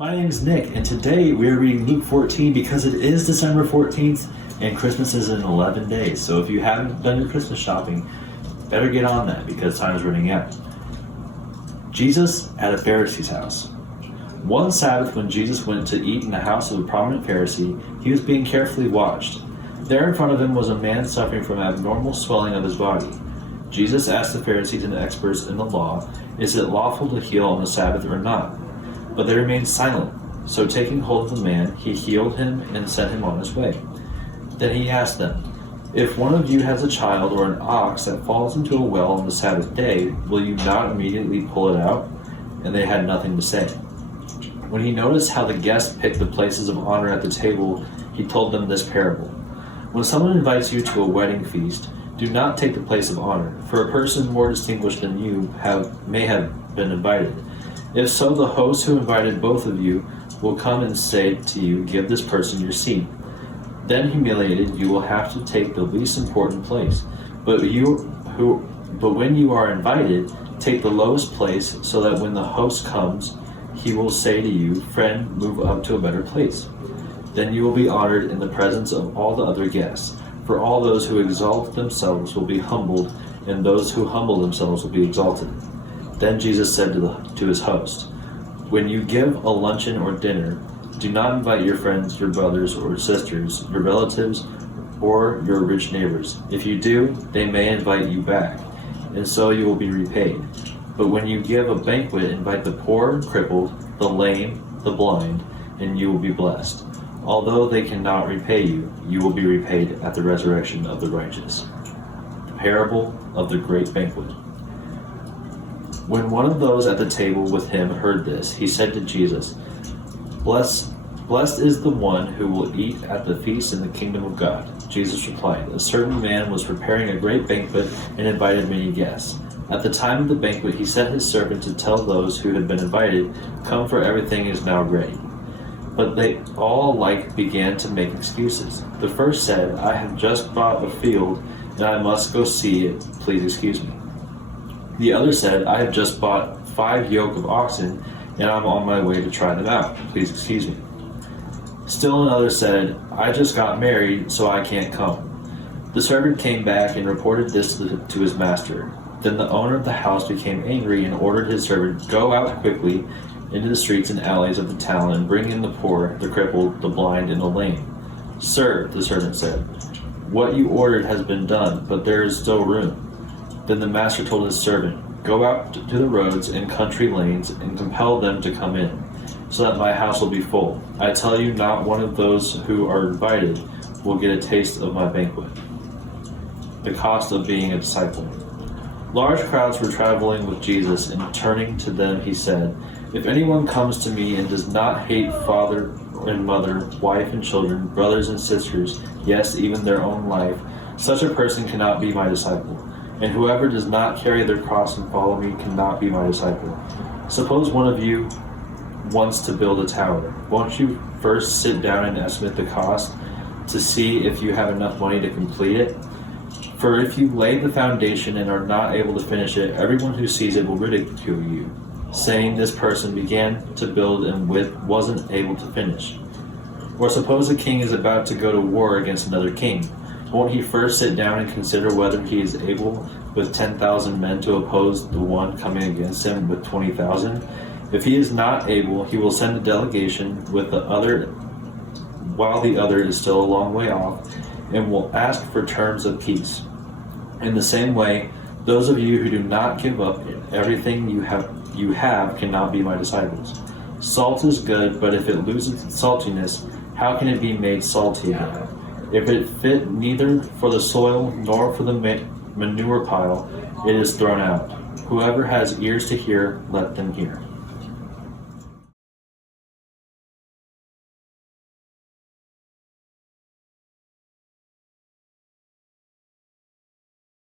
My name is Nick, and today we are reading Luke 14 because it is December 14th and Christmas is in 11 days. So if you haven't done your Christmas shopping, better get on that because time is running out. Jesus at a Pharisee's house. One Sabbath when Jesus went to eat in the house of a prominent Pharisee, he was being carefully watched. There in front of him was a man suffering from abnormal swelling of his body. Jesus asked the Pharisees and experts in the law, "Is it lawful to heal on the Sabbath or not?" But they remained silent. So taking hold of the man, he healed him and sent him on his way. Then he asked them, "If one of you has a child or an ox that falls into a well on the Sabbath day, will you not immediately pull it out?" And they had nothing to say. When he noticed how the guests picked the places of honor at the table, he told them this parable. When someone invites you to a wedding feast, do not take the place of honor, for a person more distinguished than you may have been invited. If so, the host who invited both of you will come and say to you, "Give this person your seat." Then, humiliated, you will have to take the least important place. But when you are invited, take the lowest place, so that when the host comes, he will say to you, "Friend, move up to a better place." Then you will be honored in the presence of all the other guests. For all those who exalt themselves will be humbled, and those who humble themselves will be exalted. Then Jesus said to his host, "When you give a luncheon or dinner, do not invite your friends, your brothers or sisters, your relatives, or your rich neighbors. If you do, they may invite you back, and so you will be repaid. But when you give a banquet, invite the poor and crippled, the lame, the blind, and you will be blessed. Although they cannot repay you, you will be repaid at the resurrection of the righteous." The parable of the great banquet. When one of those at the table with him heard this, he said to Jesus, Blessed is the one who will eat at the feast in the kingdom of God." Jesus replied, "A certain man was preparing a great banquet and invited many guests. At the time of the banquet, he sent his servant to tell those who had been invited, 'Come, for everything is now ready.' But they all alike began to make excuses. The first said, 'I have just bought a field and I must go see it. Please excuse me.' The other said, 'I have just bought 5 yoke of oxen, and I'm on my way to try them out. Please excuse me.' Still another said, 'I just got married, so I can't come.' The servant came back and reported this to his master. Then the owner of the house became angry and ordered his servant, 'Go out quickly into the streets and alleys of the town and bring in the poor, the crippled, the blind, and the lame.' 'Sir,' the servant said, 'what you ordered has been done, but there is still room.' Then the master told his servant, 'Go out to the roads and country lanes and compel them to come in, so that my house will be full. I tell you, not one of those who are invited will get a taste of my banquet.'" The cost of being a disciple. Large crowds were traveling with Jesus, and turning to them he said, "If anyone comes to me and does not hate father and mother, wife and children, brothers and sisters, yes, even their own life, such a person cannot be my disciple. And whoever does not carry their cross and follow me cannot be my disciple. Suppose one of you wants to build a tower. Won't you first sit down and estimate the cost to see if you have enough money to complete it? For if you lay the foundation and are not able to finish it, everyone who sees it will ridicule you, saying, 'This person began to build and wasn't able to finish.' Or suppose a king is about to go to war against another king. Won't he first sit down and consider whether he is able with 10,000 men to oppose the one coming against him with 20,000? If he is not able, he will send a delegation with the other while the other is still a long way off, and will ask for terms of peace. In the same way, those of you who do not give up everything you have cannot be my disciples. Salt is good, but if it loses its saltiness, how can it be made salty again? If it fit neither for the soil nor for the manure pile, it is thrown out. Whoever has ears to hear, let them hear."